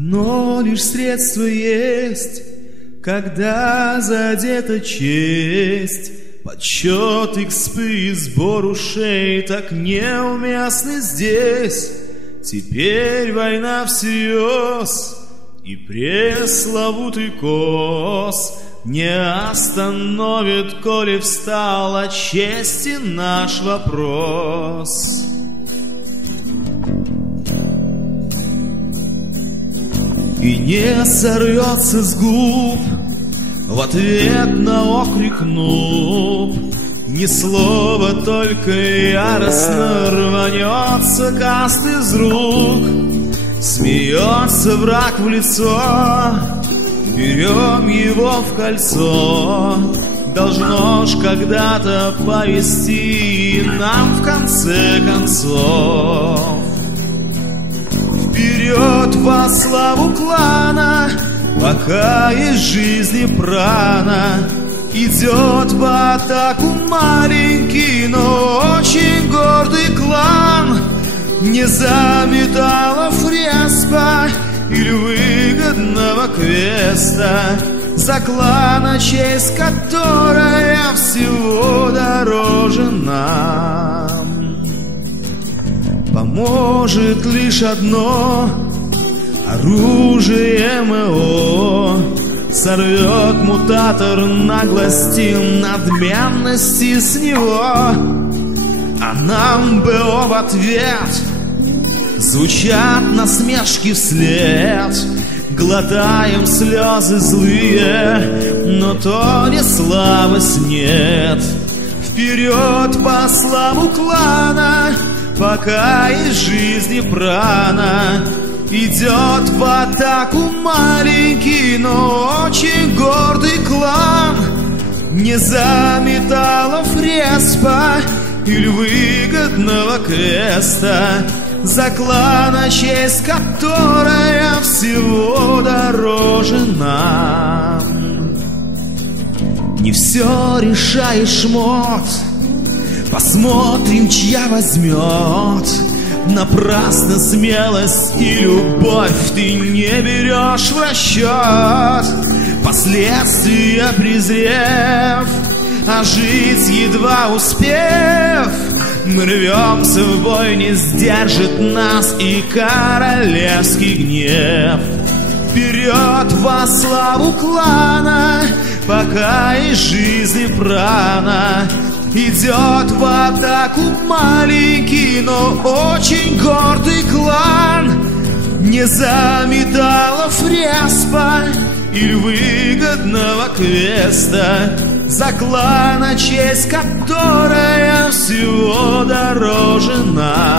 Одно лишь средство есть, когда задета честь, Подсчет экспы и сбор ушей так неуместны здесь. Теперь война всерьез, и пресловутый кос Не остановит, коли встал от чести наш вопрос. И не сорвется с губ. В ответ на окрик нуб. Ни слова, только яростно рванется каст из рук. Смеется враг в лицо. Берем его в кольцо. Должно ж когда-то повести нам в конце концов славу клана Пока из жизни прана. Идет в атаку маленький, но очень гордый клан. Не за металлов респа или выгодного квеста. За клана, честь которая всего дороже нам. Поможет лишь одно Оружие МО Сорвет мутатор наглости надменности с него. А нам БО в ответ Звучат насмешки вслед. Глотаем слезы злые Но то не слабость нет. Вперед по славу клана Пока из жизни прана Идет в атаку маленький, но очень гордый клан. Не за металлов респа или выгодного креста. За клана, честь которая всего дороже нам. Не все решаешь, мод Посмотрим, чья возьмет Напрасно смелость и любовь ты не берешь в расчет Последствия презрев, а жить едва успев. Мы рвемся в бой, не сдержит нас и королевский гнев. Вперед во славу клана, пока из жизни прана Идет в атаку маленький, но очень гордый клан. Не за металлов респа или выгодного квеста. За клана, честь которая всего дороже нас